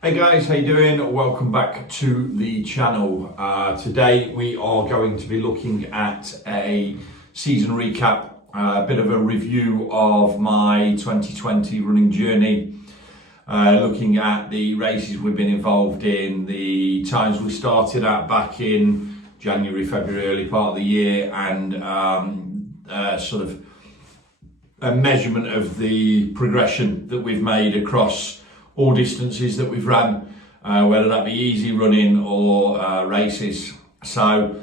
Hey guys, how you doing? Welcome back to the channel. Today we are going to be looking at a season recap, a bit of a review of my 2020 running journey, looking at the races we've been involved in, the times we started at back in January, February, early part of the year, and sort of a measurement of the progression that we've made across all distances that we've run, whether that be easy running or races. So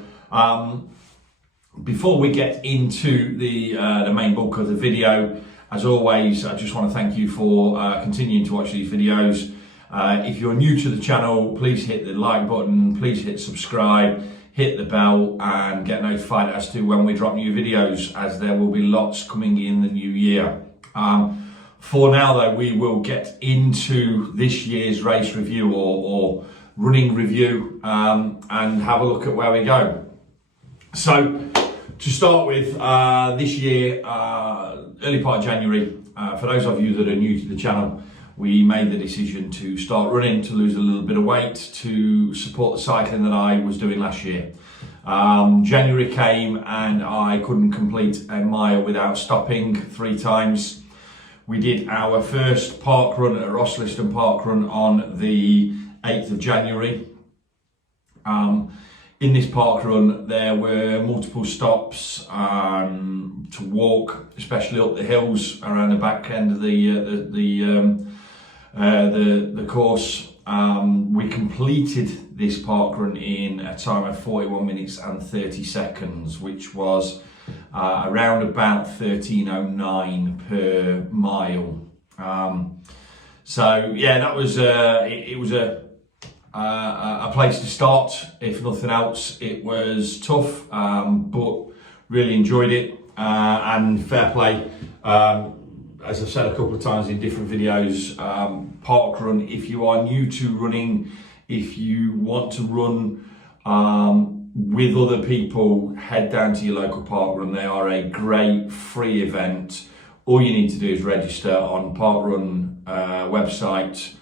before we get into the main bulk of the video, as always, I just want to thank you for continuing to watch these videos. If you're new to the channel, please hit the like button, please hit subscribe, hit the bell and get notified as to when we drop new videos, as there will be lots coming in the new year. For now though, we will get into this year's race review or running review and have a look at where we go. So to start with, this year, early part of January, for those of you that are new to the channel, we made the decision to start running, to lose a little bit of weight, to support the cycling that I was doing last year. January came and I couldn't complete a mile without stopping 3 times. We did our first park run at Rossliston Park Run on the 8th of January. In this park run, there were multiple stops to walk, especially up the hills around the back end of the course. We completed this park run in a time of 41 minutes and 30 seconds, which was around about 13:09 per mile. So yeah, that was it was a place to start. If nothing else, it was tough, but really enjoyed it, and fair play. As I've said a couple of times in different videos, Parkrun, if you are new to running, if you want to run with other people, head down to your local parkrun. They are a great free event. All you need to do is register on Parkrun website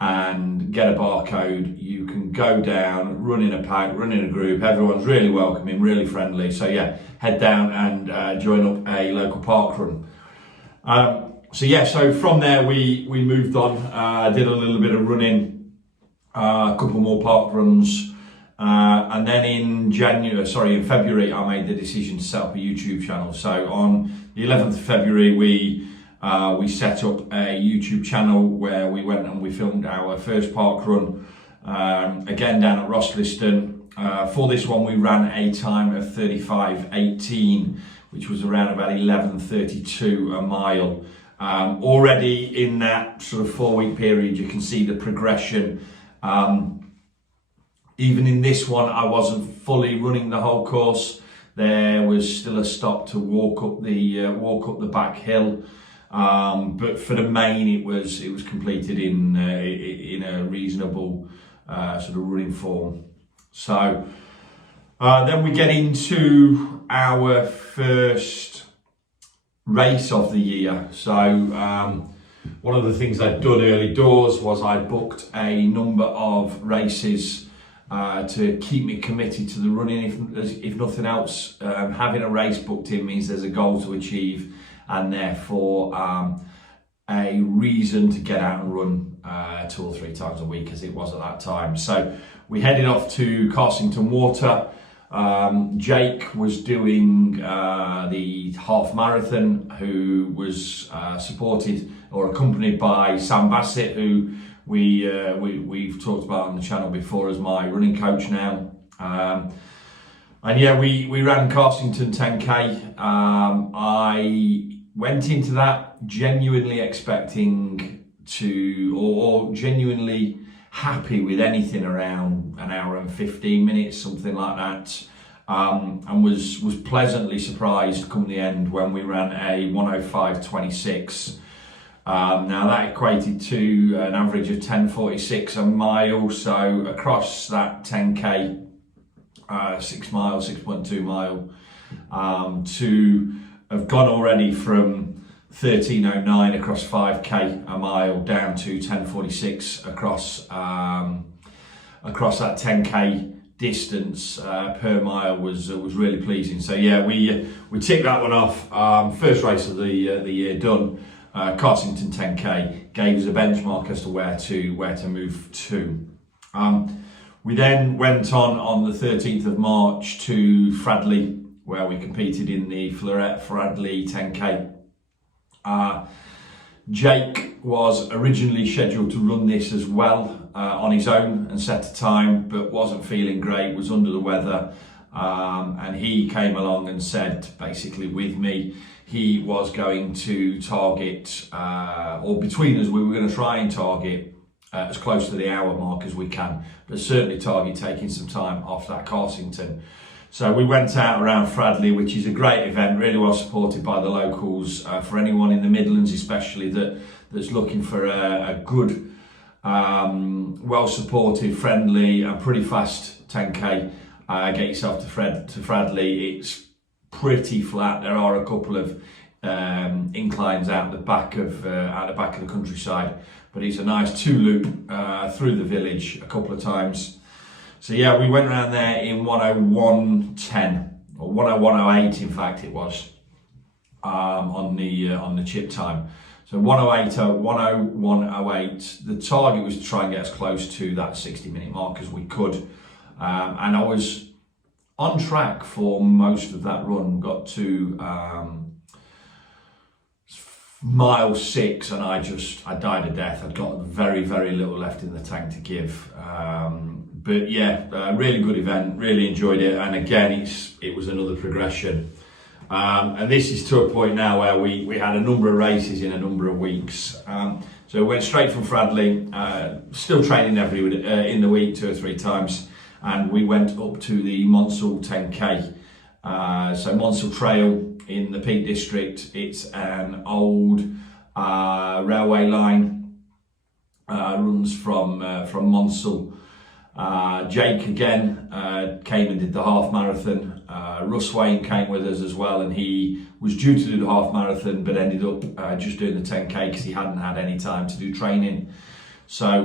and get a barcode. You can go down, run in a pack, run in a group. Everyone's really welcoming, really friendly. So yeah, head down and join up a local parkrun. So from there we moved on, did a little bit of running, a couple more park runs, and then in February I made the decision to set up a YouTube channel. So on the 11th of February we set up a YouTube channel where we went and we filmed our first park run, again down at Rossliston. For this one we ran a time of 35:18, which was around about 11:32 a mile. Already in that sort of 4-week period, you can see the progression. Even in this one, I wasn't fully running the whole course. There was still a stop to walk up the back hill, but for the main, it was completed in a reasonable sort of running form. So then we get into our first race of the year. So one of the things I'd done early doors was I booked a number of races to keep me committed to the running. If nothing else, having a race booked in means there's a goal to achieve, and therefore a reason to get out and run 2 or 3 times a week, as it was at that time. So we headed off to Carsington Water. Jake was doing the half marathon, who was supported or accompanied by Sam Bassett, who we've talked about on the channel before as my running coach now. And yeah, we ran Carsington 10k. I went into that genuinely expecting to, or genuinely happy with anything around an hour and 15 minutes, something like that, and was pleasantly surprised come the end when we ran a 1:05:26. Now that equated to an average of 10:46 a mile. So across that 10k, 6 miles, 6.2 mile, to have gone already from 13:09 across 5k a mile down to 10:46 across that 10k distance per mile was really pleasing. So yeah, we ticked that one off. First race of the year done. Carsington 10k gave us a benchmark as to where to move to. We then went on the 13th of March to Fradley, where we competed in the Fradley 10k. Jake was originally scheduled to run this as well on his own and set a time, but wasn't feeling great, was under the weather, and he came along and said, basically with me, he was going to target, or between us, we were going to try and target as close to the hour mark as we can, but certainly target taking some time off that Carsington. So we went out around Fradley, which is a great event, really well supported by the locals. For anyone in the Midlands especially that's looking for a good, well supported, friendly and pretty fast 10k, get yourself to Fradley. It's pretty flat. There are a couple of inclines out the back of the countryside, but it's a nice two-loop through the village a couple of times. So yeah, we went around there in 1:01:10 or 1:01:08, in fact it was, on the chip time. So 1:01:08. The target was to try and get as close to that 60-minute mark as we could, and I was on track for most of that run. Got to mile 6 and I died a death. I'd got very little left in the tank to give. But yeah, really good event, really enjoyed it, and again it was another progression. And this is to a point now where we had a number of races in a number of weeks. So we went straight from Fradley, still training in the week 2 or 3 times, and we went up to the Monsal 10k. So Monsal Trail in the Peak District. It's an old railway line, runs from Monsal. Jake again came and did the half marathon. Russ Wayne came with us as well, and he was due to do the half marathon but ended up just doing the 10k because he hadn't had any time to do training. So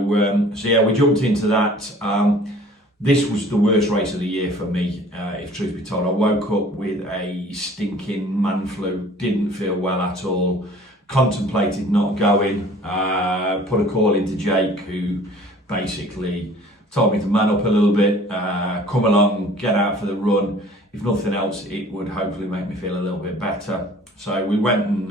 yeah, we jumped into that. This was the worst race of the year for me, if truth be told. I woke up with a stinking man flu, didn't feel well at all, contemplated not going, put a call into Jake, who basically told me to man up a little bit, come along, get out for the run. If nothing else, it would hopefully make me feel a little bit better. So we went and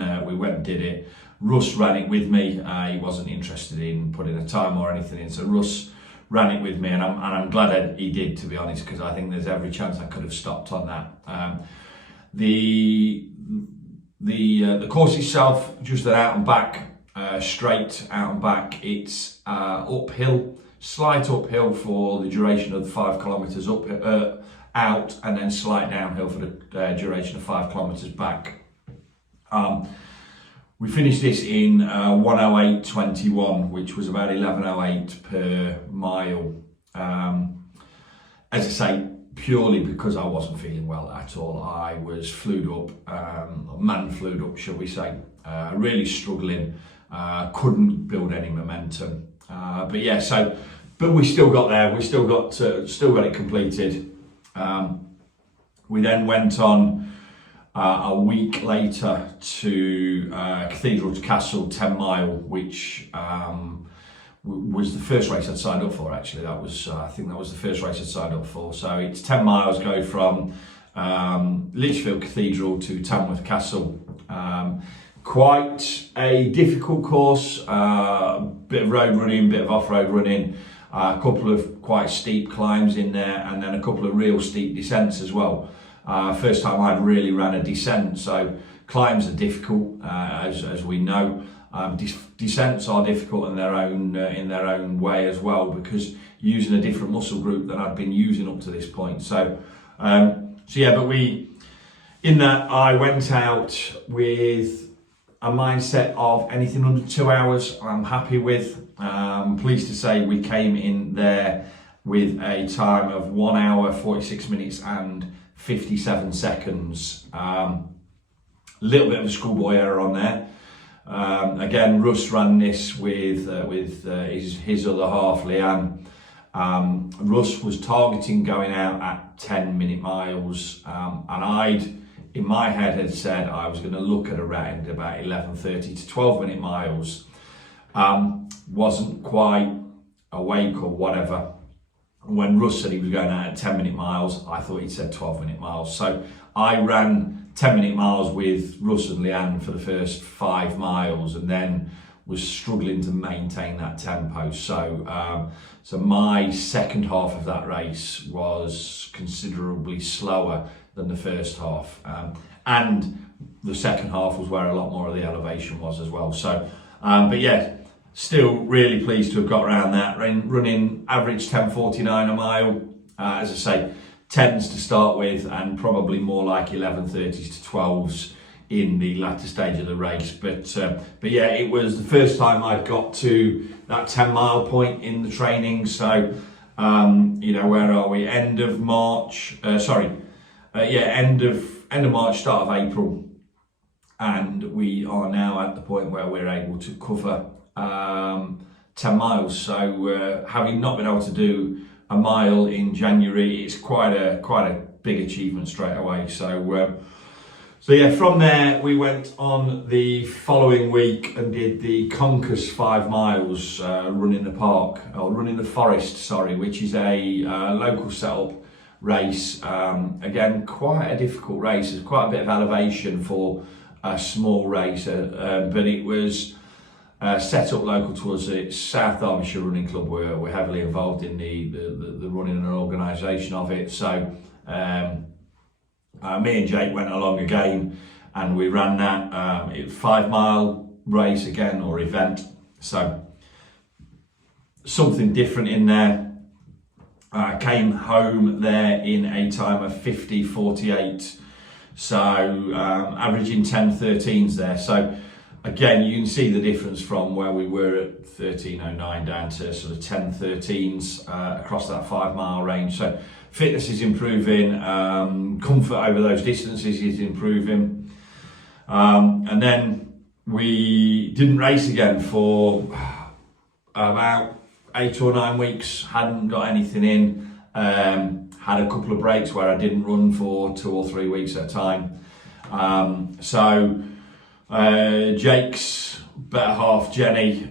did it. Russ ran it with me. He wasn't interested in putting a time or anything in, so Russ ran it with me, and I'm glad that he did, to be honest, because I think there's every chance I could have stopped on that. The course itself, just an out and back, straight out and back. It's uphill, slight uphill for the duration of the 5 kilometres out, and then slight downhill for the duration of 5 kilometres back. We finished this in 1:08:21, which was about 11:08 per mile. As I say, purely because I wasn't feeling well at all. I was flued up, man-flued up, shall we say. Really struggling, couldn't build any momentum. But yeah, but we still got there. We still got it completed. We then went on a week later to Cathedral to Castle 10 mile, which was the first race I'd signed up for. Actually, I think that was the first race I'd signed up for. So it's 10 miles, go from Lichfield Cathedral to Tamworth Castle. Quite a difficult course, bit of road running, bit of off-road running, a couple of quite steep climbs in there, and then a couple of real steep descents as well. First time I'd really ran a descent, so climbs are difficult, as we know. Descents are difficult in their own way as well, because using a different muscle group than I'd been using up to this point. So yeah, but I went out with a mindset of anything under 2 hours I'm happy with. I'm pleased to say we came in there with a time of 1 hour, 46 minutes and 57 seconds. Little bit of a schoolboy error on there. Again, Russ ran this with his other half, Leanne. Russ was targeting going out at 10-minute miles, and in my head had said I was going to look at around about 11:30 to 12-minute miles. Wasn't quite awake or whatever. When Russ said he was going out at 10-minute miles, I thought he'd said 12-minute miles. So I ran 10-minute miles with Russ and Leanne for the first 5 miles, and then was struggling to maintain that tempo. So my second half of that race was considerably slower than the first half, and the second half was where a lot more of the elevation was as well. So, but yeah, still really pleased to have got around that, running average 10:49 a mile. As I say, 10s to start with, and probably more like 11:30s to 12s in the latter stage of the race. But yeah, it was the first time I'd got to that 10-mile point in the training. So, you know, where are we? End of March. End of March, start of April, and we are now at the point where we're able to cover 10 miles. So having not been able to do a mile in January, it's quite a big achievement straight away. So yeah, from there we went on the following week and did the Conkers 5 miles, running the forest, which is a local setup race. Again, quite a difficult race. There's quite a bit of elevation for a small race, but it was set up local to us. It's South Derbyshire Running Club. We're heavily involved in the running and organisation of it. So me and Jake went along again, and we ran that 5-mile race again, or event. So something different in there. Came home there in a time of 50:48. So averaging 10:13s there. So again, you can see the difference from where we were at 13:09 down to sort of 10:13s across that 5-mile range. So fitness is improving, comfort over those distances is improving. And then we didn't race again for about 8 or 9 weeks, hadn't got anything in. Had a couple of breaks where I didn't run for 2 or 3 weeks at a time. Jake's better half, Jenny,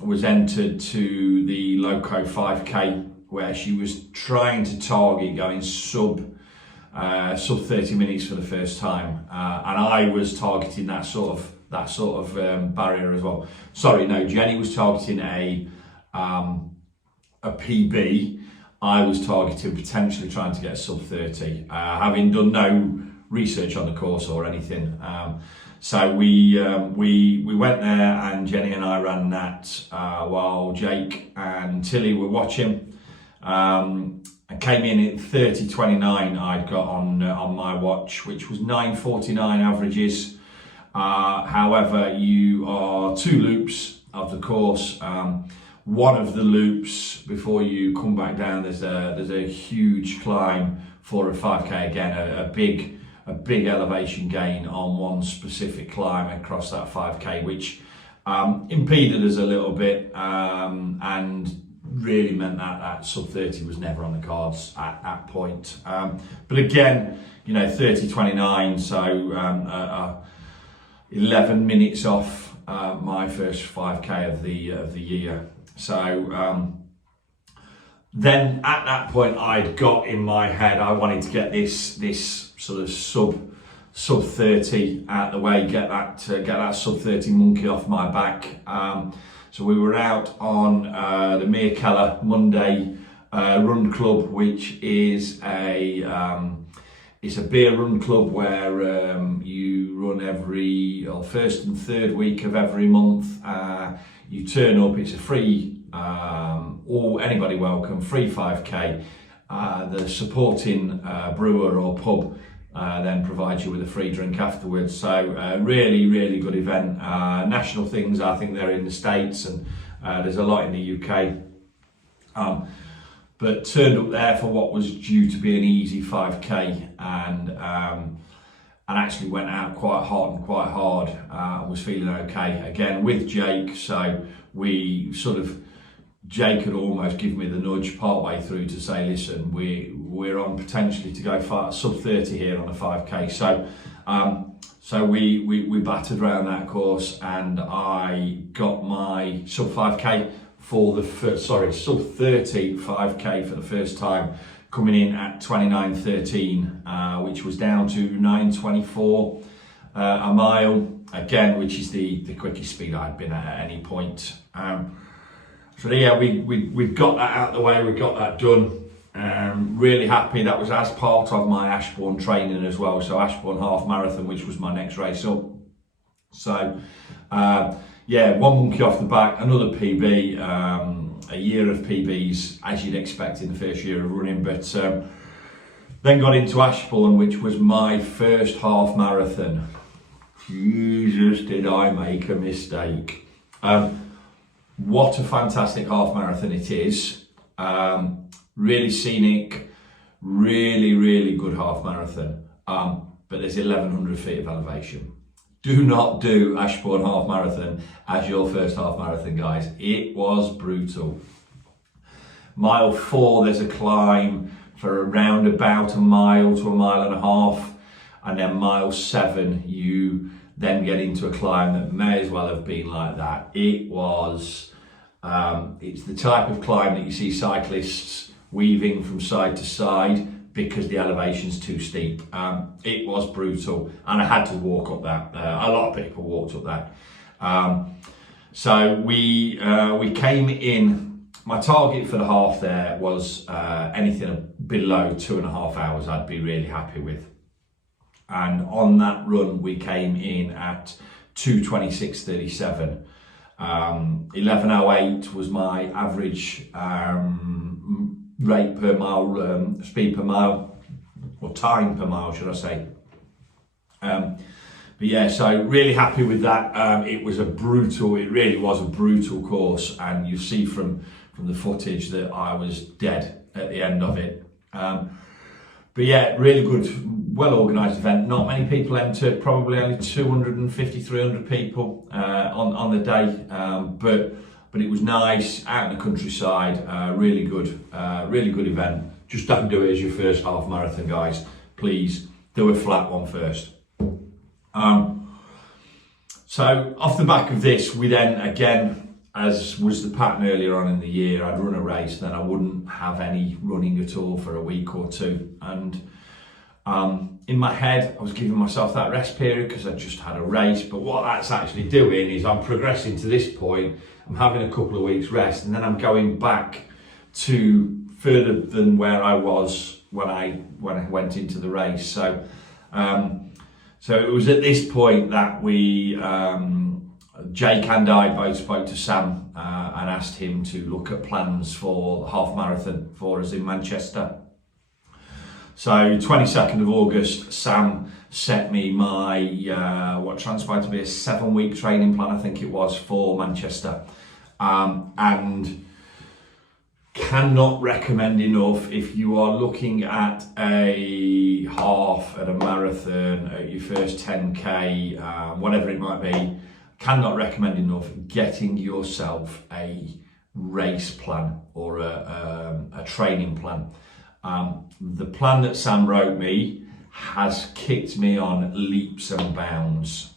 was entered to the Locko 5K, where she was trying to target going sub 30 minutes for the first time, and I was targeting that sort of barrier as well. Sorry, no, Jenny was targeting a PB. I was targeting potentially trying to get sub 30, having done no research on the course or anything. So we went there, and Jenny and I ran that while Jake and Tilly were watching. I came in at 30:29. I'd got on my watch, which was 9:49 averages. However, you are 2 loops of the course. One of the loops before you come back down, there's a huge climb for a 5K again, a big elevation gain on one specific climb across that 5K, which impeded us a little bit, and really meant that sub 30 was never on the cards at that point. But again, you know, 30:29, so 11 minutes off my first 5K of the year. So then at that point, I'd got in my head I wanted to get this sort of sub 30 out the way, get that sub 30 monkey off my back. So we were out on the Mere Keller Monday Run Club, which is it's a beer run club where you run every first and third week of every month. You turn up, it's a free, anybody welcome, free 5K. The supporting brewer or pub then provides you with a free drink afterwards. So really, really good event. National things, I think they're in the States, and there's a lot in the UK. But turned up there for what was due to be an easy 5K, and and actually went out quite hot and quite hard, and was feeling okay again with Jake. So we sort of, Jake had almost given me the nudge partway through to say, listen, we're on potentially to go sub 30 here on a 5k. So we battered around that course, and I got my sub 5k for the sub 30 5k for the first time, coming in at 29:13, which was down to 9:24 a mile again, which is the quickest speed I'd been at any point. So yeah, we got that out of the way, we got that done. Really happy. That was as part of my Ashbourne training as well. So Ashbourne Half Marathon, which was my next race up. So yeah, one monkey off the back, another PB, a year of PBs as you'd expect in the first year of running. But then got into Ashbourne, which was my first half marathon. Jesus, did I make a mistake. What a fantastic half marathon it is. Really scenic, really good half marathon. But there's 1,100 feet of elevation. Do not do Ashbourne Half Marathon as your first half marathon, guys. It was brutal. Mile 4, there's a climb for around about a mile to a mile and a half. And then mile 7, you then get into a climb that may as well have been like that. It was, it's the type of climb that you see cyclists weaving from side to side because the elevation's too steep. It was brutal, and I had to walk up that. A lot of people walked up that. So we came in. My target for the half there was anything below 2.5 hours I'd be really happy with. And on that run we came in at 2:26:37. 11:08 was my average rate per mile, speed per mile, or time per mile, should I say. But yeah, so really happy with that. It really was a brutal course, and you see from the footage that I was dead at the end of it. But yeah, really good, well organised event. Not many people entered, probably only 250, 300 people on the day. But it was nice, out in the countryside, really good event. Just don't do it as your first half marathon, guys. Please do a flat one first. So off the back of this, we then, again, as was the pattern earlier on in the year, I'd run a race, then I wouldn't have any running at all for a week or two. And in my head, I was giving myself that rest period because I just had a race. But what that's actually doing is I'm progressing to this point, I'm having a couple of weeks rest, and then I'm going back to further than where I was when I went into the race. So it was at this point that we, Jake and I both spoke to Sam and asked him to look at plans for the half marathon for us in Manchester. So 22nd of August, Sam set me my, what transpired to be a 7-week training plan, I think it was, for Manchester. And cannot recommend enough, if you are looking at a half, at a marathon, at your first 10k, whatever it might be, cannot recommend enough getting yourself a race plan or a training plan. The plan that Sam wrote me has kicked me on leaps and bounds.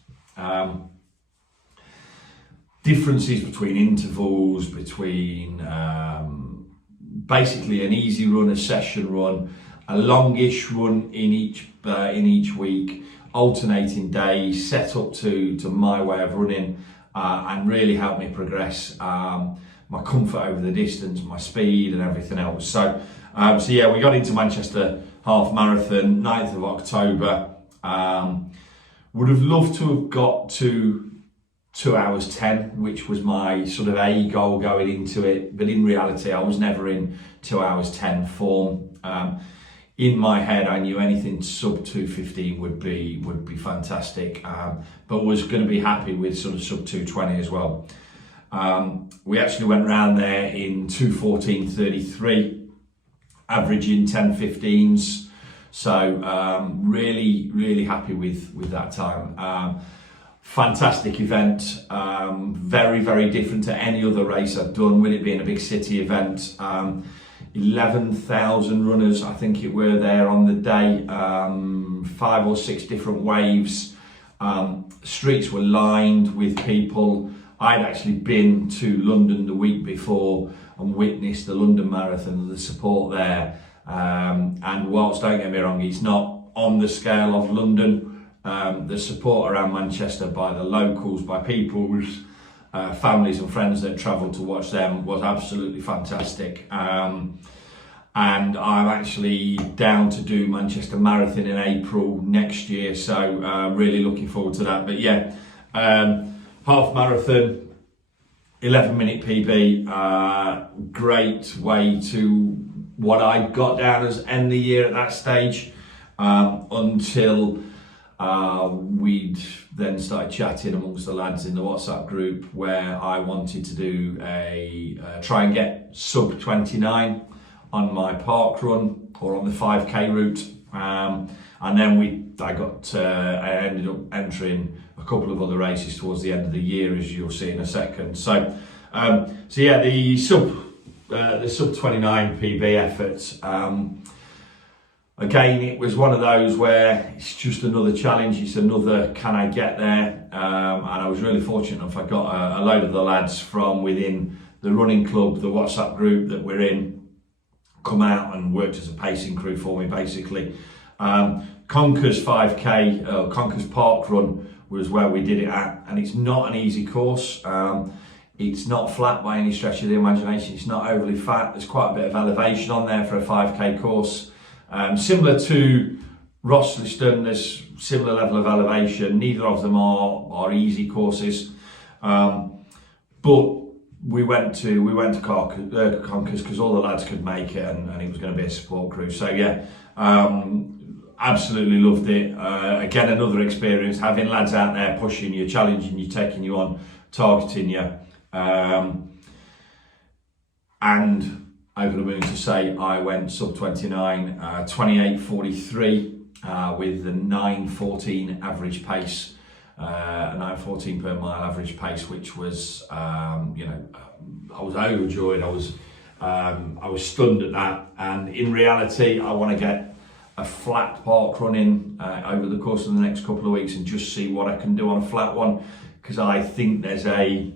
Differences between intervals, between basically an easy run, a session run, a longish run in each week, alternating days, set up to my way of running, and really helped me progress my comfort over the distance, my speed and everything else. So yeah, we got into Manchester Half Marathon, 9th of October. Would have loved to have got to 2 hours 10, which was my sort of A goal going into it. But in reality, I was never in 2 hours 10 form. In my head, I knew anything sub 2:15 would be fantastic, but was going to be happy with sort of sub 2:20 as well. We actually went round there in 2:14:33, averaging 10:15s. So really happy with that time. Fantastic event, very different to any other race I've done, with it being a big city event. 11,000 runners, I think it were there on the day, 5 or 6 different waves. Streets were lined with people. I'd actually been to London the week before and witnessed the London Marathon and the support there. And whilst, don't get me wrong, it's not on the scale of London, the support around Manchester by the locals, by people's families and friends that travelled to watch them was absolutely fantastic. And I'm actually down to do Manchester Marathon in April next year, so really looking forward to that. But yeah, half marathon, 11-minute PB, great way to what I got down as end the year at that stage, until we'd then started chatting amongst the lads in the WhatsApp group, where I wanted to do try and get sub 29 on my park run or on the 5k route, and then I ended up entering a couple of other races towards the end of the year, as you'll see in a second. So yeah, the sub 29 PB effort. Again, it was one of those where it's just another challenge. It's another, can I get there? And I was really fortunate enough. I got a load of the lads from within the running club, the WhatsApp group that we're in, come out and worked as a pacing crew for me, basically. Conkers 5k, Conkers Park Run was where we did it at, and it's not an easy course. It's not flat by any stretch of the imagination. It's not overly fat. There's quite a bit of elevation on there for a 5k course. Similar to Rosliston, there's similar level of elevation. Neither of them are easy courses, but we went to Conkers because all the lads could make it, and it was going to be a support crew. So yeah, absolutely loved it. Again, another experience, having lads out there pushing you, challenging you, taking you on, targeting you, and over the moon to say I went sub 29, 28:43 with the 9:14 average pace, a 9:14 per mile average pace, which was, I was overjoyed. I was stunned at that, and in reality, I want to get a flat park running over the course of the next couple of weeks and just see what I can do on a flat one, because I think there's a,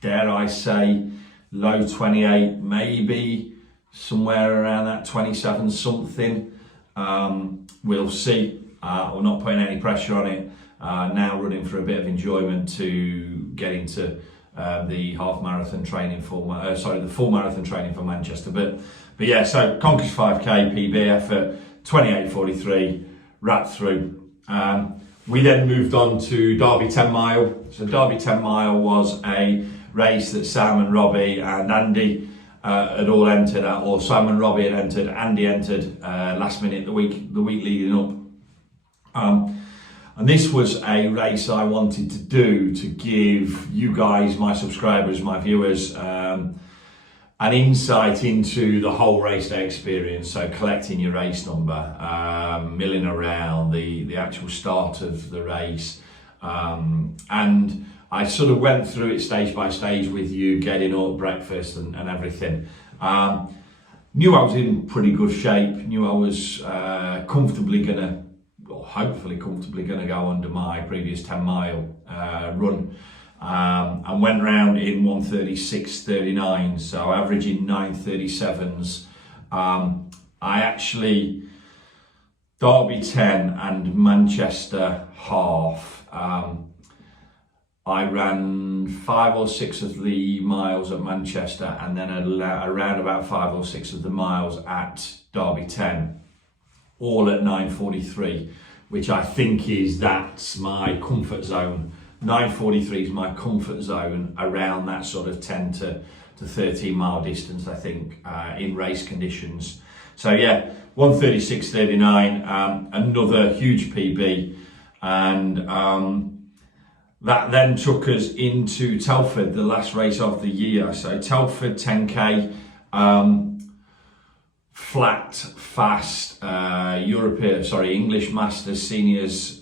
dare I say, low 28, maybe somewhere around that 27 something. We'll see. We're not putting any pressure on it. Now running for a bit of enjoyment to get into the half marathon training for the full marathon training for Manchester. But yeah, so Conkers 5k PB effort, 28:43, wrapped through. We then moved on to Derby 10 mile. So Derby 10 mile was a race that Sam and Robbie and Andy had all entered, or Sam and Robbie had entered, Andy entered last minute the week leading up. And this was a race I wanted to do to give you guys, my subscribers, my viewers, an insight into the whole race day experience. So collecting your race number, milling around, the actual start of the race, and I sort of went through it stage by stage with you, getting up, breakfast and everything. Knew I was in pretty good shape, knew I was hopefully comfortably gonna go under my previous 10 mile run, and went round in 1:36:39, so averaging 9:37s. I actually, Derby 10 and Manchester Half, I ran 5 or 6 of the miles at Manchester, and then around about 5 or 6 of the miles at Derby 10, all at 9:43, which I think that's my comfort zone. 9:43 is my comfort zone around that sort of 10 to 13 mile distance, I think, in race conditions. So yeah, 1:36:39, another huge PB, and that then took us into Telford, the last race of the year. So Telford 10k, flat, fast English Masters Seniors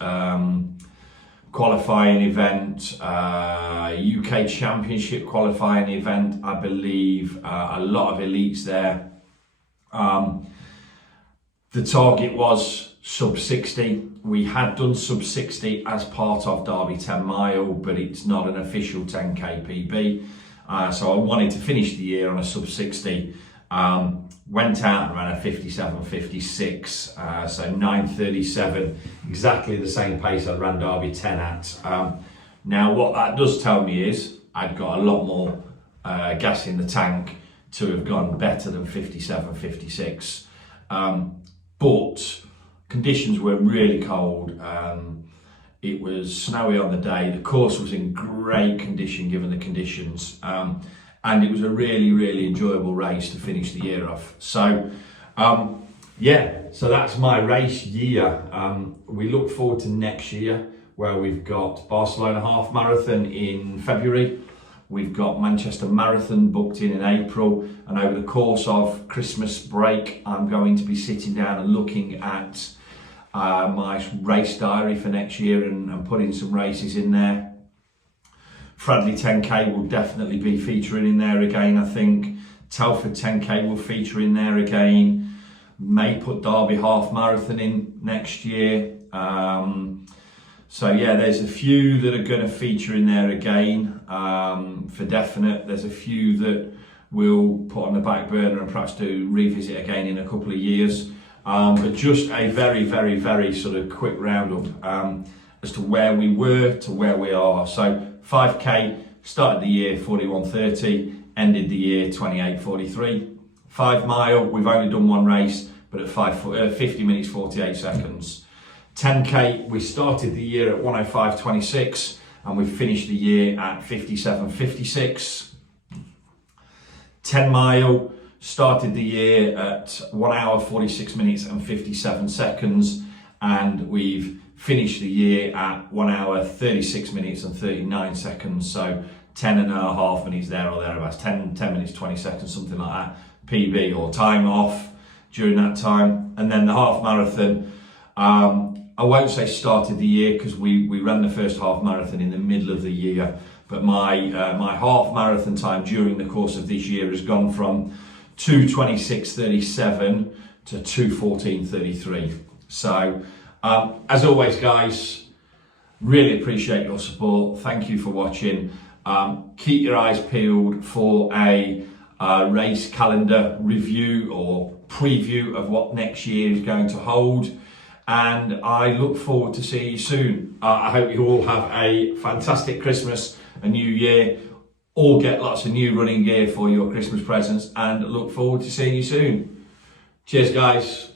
qualifying event, UK Championship qualifying event, I believe, a lot of elites there. The target was sub 60. We had done sub 60 as part of Derby 10 mile, but it's not an official 10k PB. So I wanted to finish the year on a sub 60. Went out and ran a 57.56, so 9:37, exactly the same pace I ran Derby 10 at. Now what that does tell me is I'd got a lot more gas in the tank to have gone better than 57.56. But conditions were really cold. It was snowy on the day. The course was in great condition given the conditions. And it was a really, really enjoyable race to finish the year off. So, so that's my race year. We look forward to next year, where we've got Barcelona Half Marathon in February. We've got Manchester Marathon booked in April. And over the course of Christmas break, I'm going to be sitting down and looking at my race diary for next year and putting some races in there. Fradley 10k will definitely be featuring in there again, I think. Telford 10k will feature in there again. May put Derby Half Marathon in next year. So yeah, there's a few that are going to feature in there again, for definite. There's a few that we'll put on the back burner and perhaps do revisit again in a couple of years. But just a very, very, very sort of quick roundup as to where we were to where we are. So 5k, started the year 41.30, ended the year 28.43. 5 mile, we've only done one race, but at 50 minutes 48 seconds. 10k, we started the year at 105.26 and we finished the year at 57.56. 10 mile, started the year at 1 hour 46 minutes and 57 seconds, and we've finished the year at 1 hour 36 minutes and 39 seconds, so 10 and a half minutes there or thereabouts, 10 minutes 20 seconds, something like that, PB or time off during that time. And then the half marathon, I won't say started the year because we ran the first half marathon in the middle of the year, but my half marathon time during the course of this year has gone from 2:26.37 to 2:14.33. So as always, guys, really appreciate your support. Thank you for watching. Keep your eyes peeled for a race calendar review or preview of what next year is going to hold. And I look forward to seeing you soon. I hope you all have a fantastic Christmas, a new year. All get lots of new running gear for your Christmas presents, and look forward to seeing you soon. Cheers, guys.